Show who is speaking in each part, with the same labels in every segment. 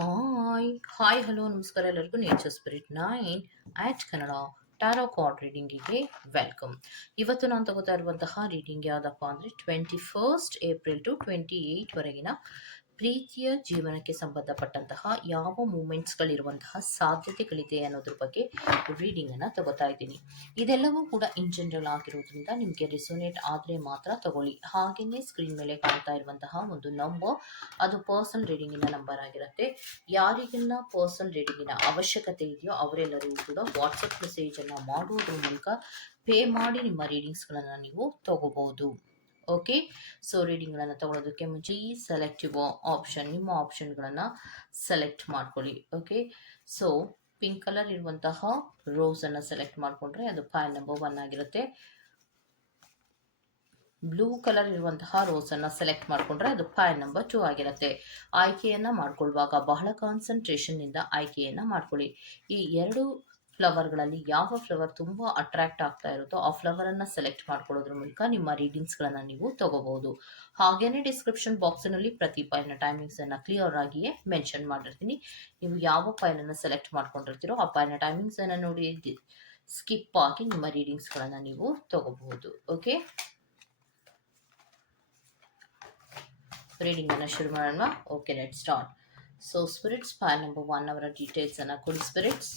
Speaker 1: Hi. Hi, hello, ನಮಸ್ಕಾರ ಎಲ್ಲರಿಗೂ. Nature spirit nine at Kannada tarot card ರೀಡಿಂಗಿಗೆ welcome ಇವತ್ತು ನಾನು ತಗೋತಾ ಇರುವಂತಹ ರೀಡಿಂಗ್ ಯಾವುದಪ್ಪ ಅಂದರೆ twenty first April to twenty eight ವರೆಗಿನ ಪ್ರೀತಿಯ ಜೀವನಕ್ಕೆ ಸಂಬಂಧಪಟ್ಟಂತಹ ಯಾವ ಮೂಮೆಂಟ್ಸ್ಗಳಿರುವಂತಹ ಸಾಧ್ಯತೆಗಳಿದೆ ಅನ್ನೋದ್ರ ಬಗ್ಗೆ ರೀಡಿಂಗನ್ನು ತಗೋತಾ ಇದ್ದೀನಿ. ಇದೆಲ್ಲವೂ ಕೂಡ ಇನ್ ಜನರಲ್ ಆಗಿರೋದ್ರಿಂದ ನಿಮಗೆ ರಿಸೋನೇಟ್ ಆದರೆ ಮಾತ್ರ ತಗೊಳ್ಳಿ. ಹಾಗೆಯೇ ಸ್ಕ್ರೀನ್ ಮೇಲೆ ಕಾಣ್ತಾ ಇರುವಂತಹ ಒಂದು ನಂಬರ್ ಅದು ಪರ್ಸನಲ್ ರೀಡಿಂಗಿನ ನಂಬರ್ ಆಗಿರುತ್ತೆ. ಯಾರಿಗೆಲ್ಲ ಪರ್ಸನಲ್ ರೀಡಿಂಗಿನ ಅವಶ್ಯಕತೆ ಇದೆಯೋ ಅವರೆಲ್ಲರಿಗೂ ಕೂಡ ವಾಟ್ಸಪ್ ಮೆಸೇಜನ್ನು ಮಾಡುವುದರ ಮೂಲಕ ಪೇ ಮಾಡಿ ನಿಮ್ಮ ರೀಡಿಂಗ್ಸ್ಗಳನ್ನು ನೀವು ತಗೋಬಹುದು. ಓಕೆ ಸೊ ರೀಡಿಂಗ್ಗಳನ್ನು ತಗೊಳ್ಳೋದಕ್ಕೆ ಮುಂಚೆ ಈ ಸೆಲೆಕ್ಟಿವ್ ಆಪ್ಷನ್ ನಿಮ್ಮ ಆಪ್ಷನ್ಗಳನ್ನು ಸೆಲೆಕ್ಟ್ ಮಾಡ್ಕೊಳ್ಳಿ. ಓಕೆ ಸೊ ಪಿಂಕ್ ಕಲರ್ ಇರುವಂತಹ ರೋಸನ್ನು ಸೆಲೆಕ್ಟ್ ಮಾಡಿಕೊಂಡ್ರೆ ಅದು ಫೈಲ್ ನಂಬರ್ ಒನ್ ಆಗಿರುತ್ತೆ. ಬ್ಲೂ ಕಲರ್ ಇರುವಂತಹ ರೋಸನ್ನು ಸೆಲೆಕ್ಟ್ ಮಾಡಿಕೊಂಡ್ರೆ ಅದು ಫೈಲ್ ನಂಬರ್ ಟೂ ಆಗಿರುತ್ತೆ. ಆಯ್ಕೆಯನ್ನು ಮಾಡ್ಕೊಳ್ಳುವಾಗ ಬಹಳ ಕಾನ್ಸಂಟ್ರೇಷನ್ನಿಂದ ಆಯ್ಕೆಯನ್ನು ಮಾಡ್ಕೊಳ್ಳಿ. ಈ ಎರಡು ಫ್ಲವರ್ಗಳಲ್ಲಿ ಯಾವ ಫ್ಲವರ್ ತುಂಬ ಅಟ್ರಾಕ್ಟ್ ಆಗ್ತಾ ಇರುತ್ತೋ ಆ ಫ್ಲವರನ್ನು ಸೆಲೆಕ್ಟ್ ಮಾಡ್ಕೊಳ್ಳೋದ್ರ ಮೂಲಕ ನಿಮ್ಮ ರೀಡಿಂಗ್ಸ್ಗಳನ್ನು ನೀವು ತಗೋಬಹುದು. ಹಾಗೇನೆ ಡಿಸ್ಕ್ರಿಪ್ಷನ್ ಬಾಕ್ಸಿನಲ್ಲಿ ಪ್ರತಿ ಫೈಲ್ನ ಟೈಮಿಂಗ್ಸನ್ನು ಕ್ಲಿಯರ್ ಆಗಿಯೇ ಮೆನ್ಷನ್ ಮಾಡಿರ್ತೀನಿ. ನೀವು ಯಾವ ಫೈಲನ್ನು ಸೆಲೆಕ್ಟ್ ಮಾಡ್ಕೊಂಡಿರ್ತೀರೋ ಆ ಫೈಲ್ನ ಟೈಮಿಂಗ್ಸನ್ನು ನೋಡಿ, ಸ್ಕಿಪ್ ಆಗಿ ನಿಮ್ಮ ರೀಡಿಂಗ್ಸ್ಗಳನ್ನು ನೀವು ತಗೋಬಹುದು. ಓಕೆ? ರೀಡಿಂಗನ್ನು ಶುರು ಮಾಡೋಣ. Okay let start so spirits pile number one ಅವರ ಡೀಟೇಲ್ಸನ್ನು ಕೊಡಿ spirits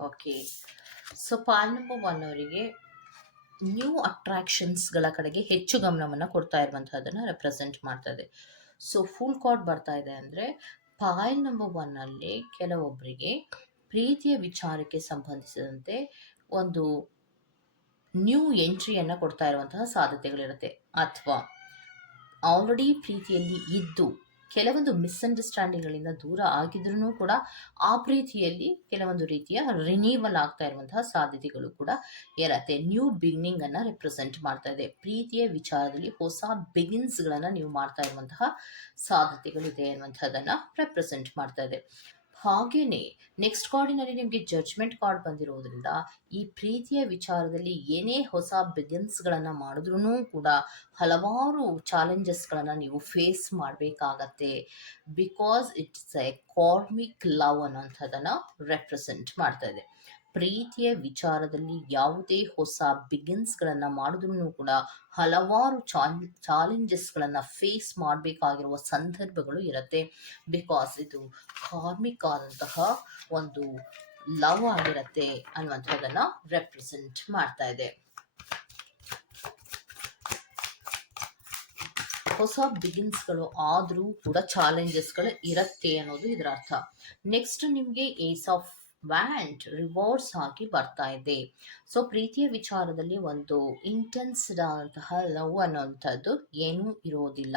Speaker 1: okay so pile number one ಅವರಿಗೆ ನ್ಯೂ ಅಟ್ರಾಕ್ಷನ್ಸ್ಗಳ ಕಡೆಗೆ ಹೆಚ್ಚು ಗಮನವನ್ನು ಕೊಡ್ತಾ ಇರುವಂತಹದನ್ನು ರೆಪ್ರೆಸೆಂಟ್ ಮಾಡ್ತಾ ಇದೆ ಸೊ ಫುಲ್ ಕಾರ್ಡ್ ಬರ್ತಾ ಇದೆ ಅಂದರೆ ಪಾಯಲ್ ನಂಬರ್ ಒನ್ನಲ್ಲಿ ಕೆಲವೊಬ್ಬರಿಗೆ ಪ್ರೀತಿಯ ವಿಚಾರಕ್ಕೆ ಸಂಬಂಧಿಸಿದಂತೆ ಒಂದು ನ್ಯೂ ಎಂಟ್ರಿಯನ್ನು ಕೊಡ್ತಾ ಇರುವಂತಹ ಸಾಧ್ಯತೆಗಳಿರುತ್ತೆ. ಅಥವಾ ಆಲ್ರೆಡಿ ಪ್ರೀತಿಯಲ್ಲಿ ಇದ್ದು ಕೆಲವೊಂದು ಮಿಸ್ಅಂಡರ್ಸ್ಟ್ಯಾಂಡಿಂಗ್ಗಳಿಂದ ದೂರ ಆಗಿದ್ರೂ ಕೂಡ ಆ ಪ್ರೀತಿಯಲ್ಲಿ ಕೆಲವೊಂದು ರೀತಿಯ ರಿನೀವಲ್ ಆಗ್ತಾ ಇರುವಂತಹ ಸಾಧ್ಯತೆಗಳು ಕೂಡ ಇರತ್ತೆ ನ್ಯೂ ಬಿಗಿನಿಂಗ್ ಅನ್ನ ರೆಪ್ರೆಸೆಂಟ್ ಮಾಡ್ತಾ ಇದೆ. ಪ್ರೀತಿಯ ವಿಚಾರದಲ್ಲಿ ಹೊಸ ಬಿಗಿನ್ಸ್ಗಳನ್ನು ನೀವು ಮಾಡ್ತಾ ಇರುವಂತಹ ಸಾಧ್ಯತೆಗಳಿದೆ ಅನ್ನುವಂಥದ್ದನ್ನ ರೆಪ್ರೆಸೆಂಟ್ ಮಾಡ್ತಾ ಇದೆ. ಹಾಗೇನೆ ನೆಕ್ಸ್ಟ್ ಕಾರ್ಡಿನಲ್ಲಿ ನಿಮಗೆ ಜಡ್ಜ್ಮೆಂಟ್ ಕಾರ್ಡ್ ಬಂದಿರೋದ್ರಿಂದ ಈ ಪ್ರೀತಿಯ ವಿಚಾರದಲ್ಲಿ ಏನೇ ಹೊಸ ಬಿಗಿನ್ಸ್ಗಳನ್ನು ಮಾಡಿದ್ರೂ ಕೂಡ ಹಲವಾರು ಚಾಲೆಂಜಸ್ಗಳನ್ನು ನೀವು ಫೇಸ್ ಮಾಡಬೇಕಾಗತ್ತೆ. Because it's a karmic love ಅನ್ನೋಂಥದ್ದನ್ನು represent ಮಾಡ್ತಾ ಇದೆ. ಪ್ರೀತಿಯ ವಿಚಾರದಲ್ಲಿ ಯಾವುದೇ ಹೊಸ ಬಿಗಿನ್ಸ್ಗಳನ್ನು ಮಾಡಿದ್ರೂ ಕೂಡ ಹಲವಾರು ಚಾಲ್ ಚಾಲೆಂಜಸ್ಗಳನ್ನು ಫೇಸ್ ಮಾಡಬೇಕಾಗಿರುವ ಸಂದರ್ಭಗಳು ಇರುತ್ತೆ. ಬಿಕಾಸ್ ಇದು ಕಾರ್ಮಿಕ ಆದಂತಹ ಒಂದು ಲವ್ ಆಗಿರುತ್ತೆ ಅನ್ನುವಂಥದ್ದನ್ನು ರೆಪ್ರೆಸೆಂಟ್ ಮಾಡ್ತಾ ಇದೆ. ಹೊಸ ಬಿಗಿನ್ಸ್ಗಳು ಆದರೂ ಕೂಡ ಚಾಲೆಂಜಸ್ಗಳು ಇರುತ್ತೆ ಅನ್ನೋದು ಇದರ ಅರ್ಥ ನೆಕ್ಸ್ಟ್ ನಿಮಗೆ ಏಸ್ ಆಫ್ ವ್ಯಾಂಟ್ ರಿವಾರ್ಡ್ಸ್ ಆಗಿ ಬರ್ತಾ ಇದೆ. ಸೊ, ಪ್ರೀತಿಯ ವಿಚಾರದಲ್ಲಿ ಒಂದು ಇಂಟೆನ್ಸ್ಡ್ ಆದಂತಹ ಲವ್ ಅನ್ನೋಂಥದ್ದು ಏನೂ ಇರೋದಿಲ್ಲ.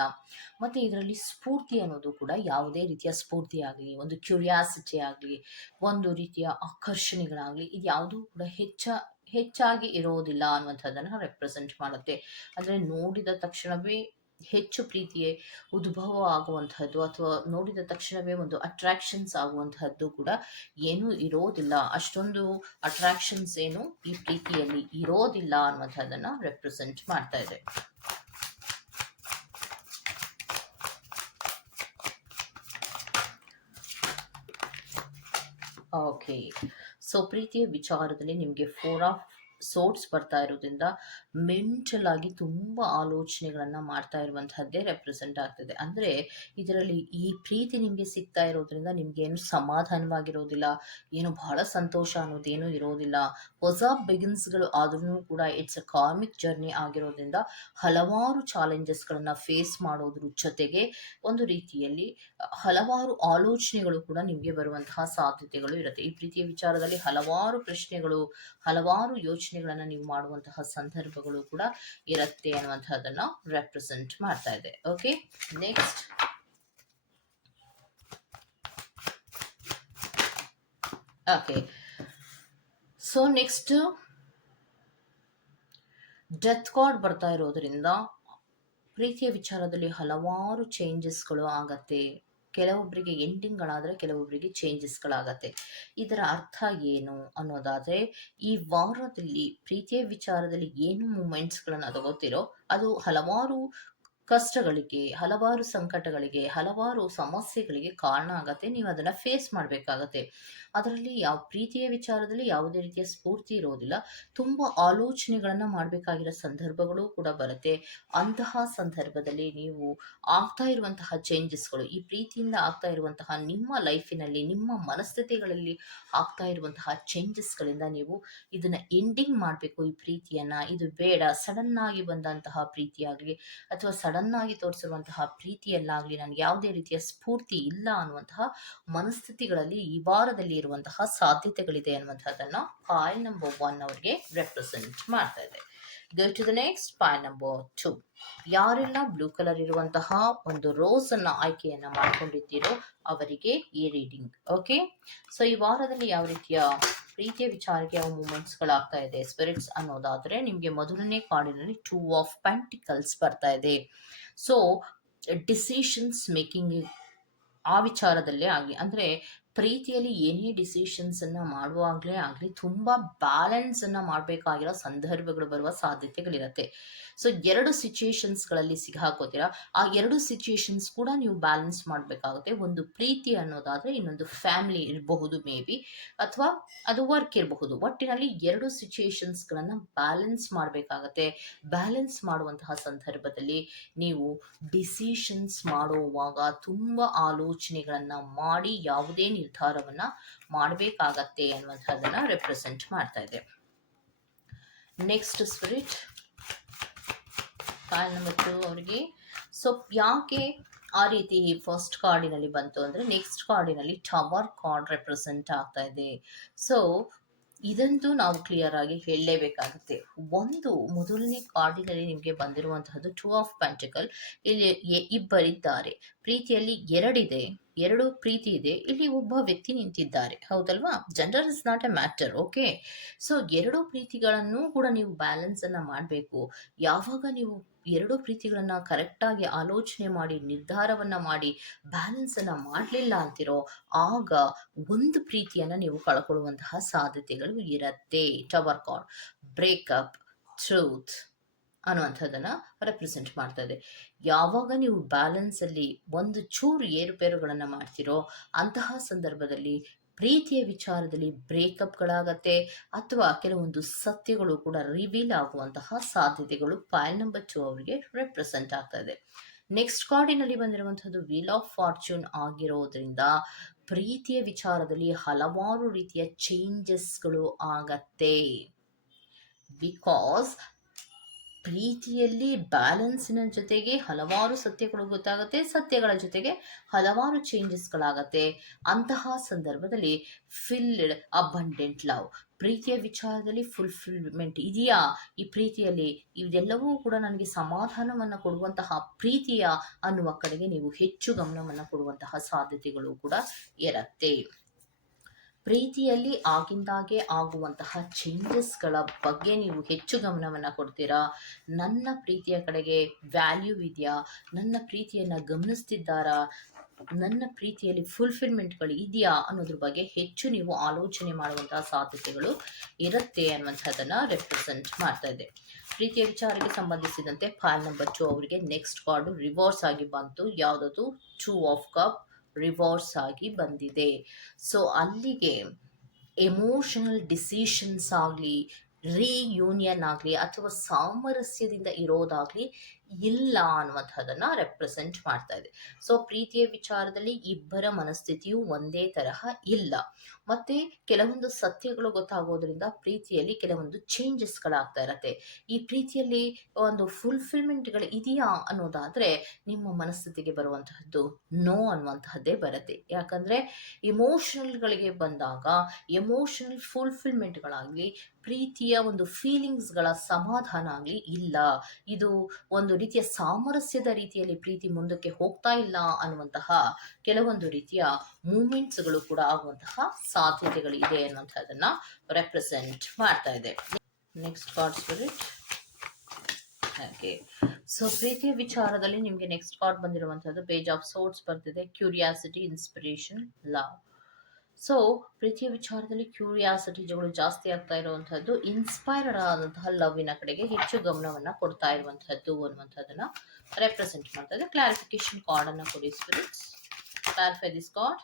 Speaker 1: ಮತ್ತು ಇದರಲ್ಲಿ ಸ್ಫೂರ್ತಿ ಅನ್ನೋದು ಕೂಡ ಯಾವುದೇ ರೀತಿಯ ಸ್ಫೂರ್ತಿ ಆಗಲಿ, ಒಂದು ಕ್ಯೂರಿಯಾಸಿಟಿ ಆಗಲಿ, ಒಂದು ರೀತಿಯ ಆಕರ್ಷಣೆಗಳಾಗಲಿ, ಇದು ಯಾವುದೂ ಕೂಡ ಹೆಚ್ಚ, ಹೆಚ್ಚಾಗಿ ಇರೋದಿಲ್ಲ ಅನ್ನುವಂಥದ್ದನ್ನು ರೆಪ್ರೆಸೆಂಟ್ ಮಾಡುತ್ತೆ. ಅಂದರೆ ನೋಡಿದ ತಕ್ಷಣವೇ ಹೆಚ್ಚು ಪ್ರೀತಿಯೇ ಉದ್ಭವ ಆಗುವಂತಹದ್ದು ಅಥವಾ ನೋಡಿದ ತಕ್ಷಣವೇ ಒಂದು ಅಟ್ರಾಕ್ಷನ್ಸ್ ಆಗುವಂತಹದ್ದು ಕೂಡ ಏನೂ ಇರೋದಿಲ್ಲ. ಅಷ್ಟೊಂದು ಅಟ್ರಾಕ್ಷನ್ಸ್ ಏನು ಈ ಪ್ರೀತಿಯಲ್ಲಿ ಇರೋದಿಲ್ಲ ಅನ್ನೋದನ್ನ ರೆಪ್ರೆಸೆಂಟ್ ಮಾಡ್ತಾ ಇದೆ. ಓಕೆ ಸೊ ಪ್ರೀತಿಯ ವಿಚಾರದಲ್ಲಿ ನಿಮಗೆ ಫೋರ್ ಆಫ್ ಸೋಟ್ಸ್ ಬರ್ತಾ ಇರೋದ್ರಿಂದ ಮೆಂಟಲ್ ಆಗಿ ತುಂಬ ಆಲೋಚನೆಗಳನ್ನು ಮಾಡ್ತಾ ಇರುವಂತಹದ್ದೇ ರೆಪ್ರೆಸೆಂಟ್ ಆಗ್ತದೆ. ಅಂದ್ರೆ ಇದರಲ್ಲಿ ಈ ಪ್ರೀತಿ ನಿಮಗೆ ಸಿಗ್ತಾ ಇರೋದ್ರಿಂದ ನಿಮಗೇನು ಸಮಾಧಾನವಾಗಿರೋದಿಲ್ಲ, ಏನು ಬಹಳ ಸಂತೋಷ ಅನ್ನೋದೇನು ಇರೋದಿಲ್ಲ. ಹೊಸ ಬಿಗಿನ್ಸ್ಗಳು ಆದ್ರೂ ಕೂಡ ಇಟ್ಸ್ ಅ ಕಾರ್ಮಿಕ್ ಜರ್ನಿ ಆಗಿರೋದ್ರಿಂದ ಹಲವಾರು ಚಾಲೆಂಜಸ್ಗಳನ್ನು ಫೇಸ್ ಮಾಡೋದ್ರ ಜೊತೆಗೆ ಒಂದು ರೀತಿಯಲ್ಲಿ ಹಲವಾರು ಆಲೋಚನೆಗಳು ಕೂಡ ನಿಮಗೆ ಬರುವಂತಹ ಸಾಧ್ಯತೆಗಳು ಇರುತ್ತೆ. ಈ ಪ್ರೀತಿಯ ವಿಚಾರದಲ್ಲಿ ಹಲವಾರು ಪ್ರಶ್ನೆಗಳು, ಹಲವಾರು ಯೋಚನೆಗಳನ್ನು ನೀವು ಮಾಡುವಂತಹ ಸಂದರ್ಭಗಳು ಕೂಡ ಇರುತ್ತೆ ಅನ್ನುವಂತಹದನ್ನ ರೆಪ್ರೆಸೆಂಟ್ ಮಾಡ್ತಾ ಇದೆ. Okay next okay so next death card ಬರ್ತಾ ಇರೋದ್ರಿಂದ ಪ್ರೀತಿಯ ವಿಚಾರದಲ್ಲಿ ಹಲವಾರು ಚೇಂಜಸ್ಗಳು ಆಗತ್ತೆ. ಕೆಲವೊಬ್ಬರಿಗೆ ಎಂಡಿಂಗ್ಗಳಾದರೆ ಕೆಲವೊಬ್ಬರಿಗೆ ಚೇಂಜಸ್ಗಳಾಗತ್ತೆ. ಇದರ ಅರ್ಥ ಏನು ಅನ್ನೋದಾದರೆ, ಈ ವಾರದಲ್ಲಿ ಪ್ರೀತಿಯ ವಿಚಾರದಲ್ಲಿ ಏನು ಮೂಮೆಂಟ್ಸ್ಗಳನ್ನು ತಗೋತಿರೋ, ಅದು ಹಲವಾರು ಕಷ್ಟಗಳಿಗೆ, ಹಲವಾರು ಸಂಕಟಗಳಿಗೆ, ಹಲವಾರು ಸಮಸ್ಯೆಗಳಿಗೆ ಕಾರಣ ಆಗತ್ತೆ. ನೀವು ಅದನ್ನ ಫೇಸ್ ಮಾಡಬೇಕಾಗತ್ತೆ. ಅದರಲ್ಲಿ ಯಾವ ಪ್ರೀತಿಯ ವಿಚಾರದಲ್ಲಿ ಯಾವುದೇ ರೀತಿಯ ಸ್ಫೂರ್ತಿ ಇರೋದಿಲ್ಲ. ತುಂಬಾ ಆಲೋಚನೆಗಳನ್ನು ಮಾಡಬೇಕಾಗಿರೋ ಸಂದರ್ಭಗಳು ಕೂಡ ಬರುತ್ತೆ. ಅಂತಹ ಸಂದರ್ಭದಲ್ಲಿ ನೀವು ಆಗ್ತಾ ಇರುವಂತಹ ಚೇಂಜಸ್ಗಳು ಈ ಪ್ರೀತಿಯಿಂದ ಆಗ್ತಾ ಇರುವಂತಹ ನಿಮ್ಮ ಲೈಫಿನಲ್ಲಿ ನಿಮ್ಮ ಮನಸ್ಥಿತಿಗಳಲ್ಲಿ ಆಗ್ತಾ ಇರುವಂತಹ ಚೇಂಜಸ್ಗಳಿಂದ ನೀವು ಇದನ್ನ ಎಂಡಿಂಗ್ ಮಾಡಬೇಕು. ಈ ಪ್ರೀತಿಯನ್ನ, ಇದು ಬೇಡ ಸಡನ್ ಆಗಿ ಬಂದಂತಹ ಪ್ರೀತಿಯಾಗಲಿ, ಅಥವಾ ಆಗಿ ತೋರಿಸಿರುವಂತಹ ಪ್ರೀತಿಯಲ್ಲಾಗಲಿ, ನನಗೆ ಯಾವುದೇ ರೀತಿಯ ಸ್ಫೂರ್ತಿ ಇಲ್ಲ ಅನ್ನುವಂತಹ ಮನಸ್ಥಿತಿಗಳಲ್ಲಿ ಈ ವಾರದಲ್ಲಿ ಇರುವಂತಹ ಸಾಧ್ಯತೆಗಳಿದೆ ಅನ್ನುವಂಥದ್ದನ್ನು ಪಾಯ್ ನಂಬರ್ ಒನ್ ಅವರಿಗೆ ರೆಪ್ರೆಸೆಂಟ್ ಮಾಡ್ತಾ ಇದೆ go to the next pile number two ಯಾರೆಲ್ಲ ಬ್ಲೂ ಕಲರ್ ಇರುವಂತಹ ಒಂದು ರೋಸ್ ಅನ್ನ ಆಯ್ಕೆಯನ್ನ ಮಾಡ್ಕೊಂಡಿದ್ದೀರೋ ಅವರಿಗೆ ಈ ರೀಡಿಂಗ್ ಓಕೆ ಸೊ ಈ ವಾರದಲ್ಲಿ ಯಾವ ರೀತಿಯ ಪ್ರೀತಿಯ ವಿಚಾರಕ್ಕೆ ಯಾವ ಮೂಮೆಂಟ್ಸ್ಗಳಾಗ್ತಾ ಇದೆ ಸ್ಪಿರಿಟ್ಸ್ ಅನ್ನೋದಾದ್ರೆ ನಿಮಗೆ ಮೊದಲನೇ ಕಾರ್ಡಿನಲ್ಲಿ ಟೂ ಆಫ್ ಪ್ಯಾಂಟಿಕಲ್ಸ್ ಬರ್ತಾ ಇದೆ. ಸೊ ಡಿಸಿಷನ್ಸ್ ಮೇಕಿಂಗ್ ಆ ವಿಚಾರದಲ್ಲೇ ಆಗಿ, ಅಂದರೆ ಪ್ರೀತಿಯಲ್ಲಿ ಏನೇ ಡಿಸಿಷನ್ಸನ್ನು ಮಾಡುವಾಗಲೇ ಆಗಲಿ ಬ್ಯಾಲೆನ್ಸ್ ಅನ್ನ ಮಾಡಬೇಕಾಗಿರೋ ಸಂದರ್ಭಗಳು ಬರುವ ಸಾಧ್ಯತೆಗಳಿರುತ್ತೆ. ಸೊ ಎರಡು ಸಿಚುಯೇಷನ್ಸ್ಗಳಲ್ಲಿ ಸಿಗಾಕೋತೀರಾ ಆ ಎರಡು ಸಿಚುಯೇಷನ್ಸ್ ಕೂಡ ನೀವು ಬ್ಯಾಲೆನ್ಸ್ ಮಾಡಬೇಕಾಗುತ್ತೆ. ಒಂದು ಪ್ರೀತಿ ಅನ್ನೋದಾದ್ರೆ ಇನ್ನೊಂದು ಫ್ಯಾಮಿಲಿ ಇರಬಹುದು ಮೇ ಬಿ ಅಥವಾ ಅದು ವರ್ಕ್ ಇರಬಹುದು. ಒಟ್ಟಿನಲ್ಲಿ ಎರಡು ಸಿಚುಯೇಷನ್ಸ್ಗಳನ್ನು ಬ್ಯಾಲೆನ್ಸ್ ಮಾಡಬೇಕಾಗತ್ತೆ. ಬ್ಯಾಲೆನ್ಸ್ ಮಾಡುವಂತಹ ಸಂದರ್ಭದಲ್ಲಿ ನೀವು ಡಿಸಿಷನ್ಸ್ ಮಾಡುವಾಗ ತುಂಬ ಆಲೋಚನೆಗಳನ್ನು ಮಾಡಿ ಯಾವುದೇ ನಿರ್ಧಾರವನ್ನು ಮಾಡಬೇಕಾಗತ್ತೆ ಅನ್ನುವಂಥದ್ದನ್ನು ರೆಪ್ರೆಸೆಂಟ್ ಮಾಡ್ತಾ ಇದೆ. Next spirit call number two ಅವರಿಗೆ ಸೊ ಯಾಕೆ ಆ ರೀತಿ ಫಸ್ಟ್ ಕಾರ್ಡಿನಲ್ಲಿ ಬಂತು ಅಂದರೆ ನೆಕ್ಸ್ಟ್ ಕಾರ್ಡಿನಲ್ಲಿ ಟವರ್ ಕಾರ್ಡ್ ರೆಪ್ರೆಸೆಂಟ್ ಆಗ್ತಾ ಇದೆ. ಸೊ ಇದಂತೂ ನಾವು ಕ್ಲಿಯರ್ ಆಗಿ ಹೇಳಲೇಬೇಕಾಗುತ್ತೆ. ಒಂದು, ಮೊದಲನೇ ಕಾರ್ಡಿನಲ್ಲಿ ನಿಮಗೆ ಬಂದಿರುವಂತಹದ್ದು ಟೂ ಆಫ್ ಪ್ಯಾಂಟಿಕಲ್ ಇಲ್ಲಿ ಇಬ್ಬರಿದ್ದಾರೆ. ಪ್ರೀತಿಯಲ್ಲಿ ಎರಡಿದೆ, ಎರಡು ಪ್ರೀತಿ ಇದೆ. ಇಲ್ಲಿ ಒಬ್ಬ ವ್ಯಕ್ತಿ ನಿಂತಿದ್ದಾರೆ. ಹೌದಲ್ವಾ? General is not a matter okay so ಎರಡು ಪ್ರೀತಿಗಳನ್ನು ಕೂಡ ನೀವು ಬ್ಯಾಲೆನ್ಸ್ ಅನ್ನ ಮಾಡಬೇಕು. ಯಾವಾಗ ನೀವು ಎರಡು ಪ್ರೀತಿಗಳನ್ನ ಕರೆಕ್ಟಾಗಿ ಆಲೋಚನೆ ಮಾಡಿ, ನಿರ್ಧಾರವನ್ನ ಮಾಡಿ ಬ್ಯಾಲೆನ್ಸ್ ಅನ್ನ ಮಾಡಲಿಲ್ಲ ಅಂತಿರೋ, ಆಗ ಒಂದು ಪ್ರೀತಿಯನ್ನ ನೀವು ಕಳ್ಕೊಳ್ಳುವಂತಹ ಸಾಧ್ಯತೆಗಳು ಇರತ್ತೆ. ಟವರ್ ಕಾರ್ಡ್ ಬ್ರೇಕಪ್ ಟ್ರೂತ್ ಅನ್ನುವಂಥದ್ದನ್ನ ರೆಪ್ರೆಸೆಂಟ್ ಮಾಡ್ತಾ ಇದೆ ಯಾವಾಗ ನೀವು ಬ್ಯಾಲೆನ್ಸ್ ಅಲ್ಲಿ ಒಂದು ಚೂರು ಏರುಪೇರುಗಳನ್ನು ಮಾಡ್ತಿರೋ ಅಂತಹ ಸಂದರ್ಭದಲ್ಲಿ ಪ್ರೀತಿಯ ವಿಚಾರದಲ್ಲಿ ಬ್ರೇಕಪ್ಗಳಾಗತ್ತೆ ಅಥವಾ ಕೆಲವೊಂದು ಸತ್ಯಗಳು ಕೂಡ ರಿವೀಲ್ ಆಗುವಂತಹ ಸಾಧ್ಯತೆಗಳು ಪಾಯಲ್ ನಂಬರ್ ಟು ಅವರಿಗೆ ರೆಪ್ರೆಸೆಂಟ್ ಆಗ್ತಾ ಇದೆ ನೆಕ್ಸ್ಟ್ ಕಾರ್ಡಿನಲ್ಲಿ ಬಂದಿರುವಂಥದ್ದು ವೀಲ್ ಆಫ್ ಫಾರ್ಚೂನ್ ಆಗಿರೋದ್ರಿಂದ ಪ್ರೀತಿಯ ವಿಚಾರದಲ್ಲಿ ಹಲವಾರು ರೀತಿಯ ಚೇಂಜಸ್ಗಳು ಆಗತ್ತೆ. ಬಿಕಾಸ್ ಪ್ರೀತಿಯಲ್ಲಿ ಬ್ಯಾಲೆನ್ಸಿನ ಜೊತೆಗೆ ಹಲವಾರು ಸತ್ಯಗಳು ಗೊತ್ತಾಗುತ್ತೆ, ಸತ್ಯಗಳ ಜೊತೆಗೆ ಹಲವಾರು ಚೇಂಜಸ್ಗಳಾಗತ್ತೆ. ಅಂತಹ ಸಂದರ್ಭದಲ್ಲಿ ಫಿಲ್ಡ್ ಅಬಂಡೆಂಟ್ ಲವ್ ಪ್ರೀತಿಯ ವಿಚಾರದಲ್ಲಿ ಫುಲ್ಫಿಲ್ಮೆಂಟ್ ಇದೆಯಾ? ಈ ಪ್ರೀತಿಯಲ್ಲಿ ಇದೆಲ್ಲವೂ ಕೂಡ ನನಗೆ ಸಮಾಧಾನವನ್ನು ಕೊಡುವಂತಹ, ಪ್ರೀತಿಯ ಅನ್ನುವ ಕಡೆಗೆ ನೀವು ಹೆಚ್ಚು ಗಮನವನ್ನು ಕೊಡುವಂತಹ ಸಾಧ್ಯತೆಗಳು ಕೂಡ ಇರತ್ತೆ. ಪ್ರೀತಿಯಲ್ಲಿ ಆಗಿಂದಾಗೆ ಆಗುವಂತಹ ಚೇಂಜಸ್ಗಳ ಬಗ್ಗೆ ನೀವು ಹೆಚ್ಚು ಗಮನವನ್ನು ಕೊಡ್ತೀರಾ? ನನ್ನ ಪ್ರೀತಿಯ ಕಡೆಗೆ ವ್ಯಾಲ್ಯೂ ಇದೆಯಾ? ನನ್ನ ಪ್ರೀತಿಯನ್ನು ಗಮನಿಸ್ತಿದ್ದಾರಾ? ನನ್ನ ಪ್ರೀತಿಯಲ್ಲಿ ಫುಲ್ಫಿಲ್ಮೆಂಟ್ಗಳು ಇದೆಯಾ? ಅನ್ನೋದ್ರ ಬಗ್ಗೆ ಹೆಚ್ಚು ನೀವು ಆಲೋಚನೆ ಮಾಡುವಂತಹ ಸಾಧ್ಯತೆಗಳು ಇರುತ್ತೆ ಅನ್ನುವಂಥದ್ದನ್ನು ರೆಪ್ರೆಸೆಂಟ್ ಮಾಡ್ತಾ ಇದೆ. ಪ್ರೀತಿಯ ವಿಚಾರಕ್ಕೆ ಸಂಬಂಧಿಸಿದಂತೆ ಫೈಲ್ ನಂಬರ್ ಟು ಅವರಿಗೆ ನೆಕ್ಸ್ಟ್ ಕಾರ್ಡು ರಿವರ್ಸ್ ಆಗಿ ಬಂತು. ಯಾವುದದು? ಟೂ ಆಫ್ ಕಪ್ ರಿವರ್ಸ್ ಆಗಿ ಬಂದಿದೆ. ಸೊ ಅಲ್ಲಿಗೆ ಎಮೋಷನಲ್ ಡಿಸಿಷನ್ಸ್ ಆಗಲಿ ರೀಯೂನಿಯನ್ ಆಗಲಿ ಅಥವಾ ಸಾಮರಸ್ಯದಿಂದ ಇರೋದಾಗಲಿ ಇಲ್ಲ ಅನ್ನುವಂಥದ್ದನ್ನು ರೆಪ್ರೆಸೆಂಟ್ ಮಾಡ್ತಾ ಇದೆ. ಸೊ ಪ್ರೀತಿಯ ವಿಚಾರದಲ್ಲಿ ಇಬ್ಬರ ಮನಸ್ಥಿತಿಯು ಒಂದೇ ತರಹ ಇಲ್ಲ. ಮತ್ತೆ ಕೆಲವೊಂದು ಸತ್ಯಗಳು ಗೊತ್ತಾಗೋದ್ರಿಂದ ಪ್ರೀತಿಯಲ್ಲಿ ಕೆಲವೊಂದು ಚೇಂಜಸ್ಗಳಾಗ್ತಾ ಇರತ್ತೆ. ಈ ಪ್ರೀತಿಯಲ್ಲಿ ಒಂದು ಫುಲ್ಫಿಲ್ಮೆಂಟ್ಗಳು ಇದೆಯಾ ಅನ್ನೋದಾದರೆ ನಿಮ್ಮ ಮನಸ್ಥಿತಿಗೆ ಬರುವಂತಹದ್ದು ನೋ ಅನ್ನುವಂತಹದ್ದೇ ಬರುತ್ತೆ. ಯಾಕಂದರೆ ಇಮೋಷನಲ್ಗಳಿಗೆ ಬಂದಾಗ ಎಮೋಷನಲ್ ಫುಲ್ಫಿಲ್ಮೆಂಟ್ಗಳಾಗಲಿ ಪ್ರೀತಿಯ ಒಂದು ಫೀಲಿಂಗ್ಸ್ಗಳ ಸಮಾಧಾನ ಆಗಲಿ ಇಲ್ಲ. ಇದು ಒಂದು ರೀತಿಯ ಸಾಮರಸ್ಯದ ರೀತಿಯಲ್ಲಿ ಪ್ರೀತಿ ಮುಂದಕ್ಕೆ ಹೋಗ್ತಾ ಇಲ್ಲ ಅನ್ನುವಂತಹ ಕೆಲವೊಂದು ರೀತಿಯ ಮೂಮೆಂಟ್ಸ್ಗಳು ಕೂಡ ಆಗುವಂತಹ ಸಾಧ್ಯತೆಗಳು ಇದೆ ಅನ್ನುವಂಥದ್ದನ್ನ ರೆಪ್ರೆಸೆಂಟ್ ಮಾಡ್ತಾ ಇದೆ. ನೆಕ್ಸ್ಟ್ ಕಾರ್ಡ್ ಸ್ಪಿರಿಟ್ ಹಾಗೆ. ಸೊ ಪ್ರೀತಿಯ ವಿಚಾರದಲ್ಲಿ ನಿಮಗೆ ನೆಕ್ಸ್ಟ್ ಕಾರ್ಡ್ ಬಂದಿರುವಂತಹದ್ದು ಪೇಜ್ ಆಫ್ ಸೋರ್ಟ್ಸ್ ಬರ್ತಿದೆ ಕ್ಯೂರಿಯಾಸಿಟಿ ಇನ್ಸ್ಪಿರೇಷನ್ ಲವ್ ಸೊ ಪ್ರೀತಿಯ ವಿಚಾರದಲ್ಲಿ ಕ್ಯೂರಿಯಾಸಿಟಿಗಳು ಜಾಸ್ತಿ ಆಗ್ತಾ ಇರುವಂಥದ್ದು ಇನ್ಸ್ಪೈರ್ಡ್ ಆದಂತಹ ಲವ್ವಿನ ಕಡೆಗೆ ಹೆಚ್ಚು ಗಮನವನ್ನ ಕೊಡ್ತಾ ಇರುವಂಥದ್ದು ಅನ್ನುವಂಥದ್ದನ್ನ ರೆಪ್ರೆಸೆಂಟ್ ಮಾಡ್ತಾ ಕ್ಲಾರಿಫಿಕೇಶನ್ ಕಾರ್ಡ್ ಅನ್ನ ಕೊಡಿ spirits clarify this card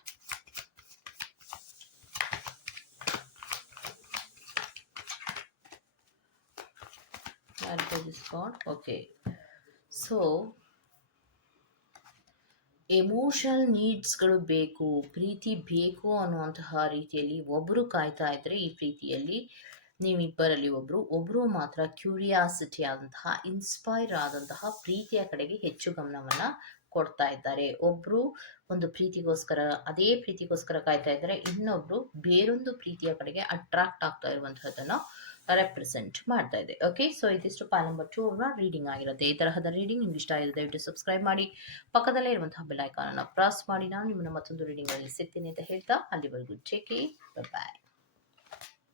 Speaker 1: clarify this card okay so emotional ನೀಡ್ಸ್ಗಳು ಬೇಕು, ಪ್ರೀತಿ ಬೇಕು ಅನ್ನುವಂತಹ ರೀತಿಯಲ್ಲಿ ಒಬ್ಬರು ಕಾಯ್ತಾ ಇದ್ರೆ ಈ ಪ್ರೀತಿಯಲ್ಲಿ ನೀವಿಬ್ಬರಲ್ಲಿ ಒಬ್ಬರು ಒಬ್ಬರು ಮಾತ್ರ ಕ್ಯೂರಿಯಾಸಿಟಿ ಆದಂತಹ ಇನ್ಸ್ಪೈರ್ ಆದಂತಹ ಪ್ರೀತಿಯ ಕಡೆಗೆ ಹೆಚ್ಚು ಗಮನವನ್ನು ಕೊಡ್ತಾ ಇದ್ದಾರೆ. ಒಬ್ಬರು ಒಂದು ಪ್ರೀತಿಗೋಸ್ಕರ, ಅದೇ ಪ್ರೀತಿಗೋಸ್ಕರ ಕಾಯ್ತಾ ಇದ್ದಾರೆ ಇನ್ನೊಬ್ರು ಬೇರೊಂದು ಪ್ರೀತಿಯ ಕಡೆಗೆ ಅಟ್ರಾಕ್ಟ್ ಆಗ್ತಾ ಇರುವಂತಹದ್ದನ್ನ ರೆಪ್ರೆಸೆಂಟ್ ಮಾಡ್ತಾ ಇದೆ. ಓಕೆ ಸೊ ಇದಿಷ್ಟು ಪಾಲ್ ನಂಬರ್ ಟೂ ಅವರ ರೀಡಿಂಗ್ ಆಗಿರುತ್ತೆ. ಈ ತರಹದ ರೀಡಿಂಗ್ ನಿಮ್ಗೆ ಇಷ್ಟ ಆಗಿದೆ ದಯವಿಟ್ಟು ಸಬ್ಸ್ಕ್ರೈಬ್ ಮಾಡಿ. ಪಕ್ಕದಲ್ಲೇ ಇರುವಂತಹ ಬೆಲ್ ಐಕಾನ್ ಅನ್ನು ಪ್ರೆಸ್ ಮಾಡಿ. ನಾನು ನಿಮ್ಮನ್ನ ಮತ್ತೊಂದು ರೀಡಿಂಗ್ ಅಲ್ಲಿ ಸಿಗ್ತೀನಿ ಅಂತ ಹೇಳ್ತಾ ಅಲ್ಲಿವರೆಗೂ ಟೇಕ್ ಬಾಯ್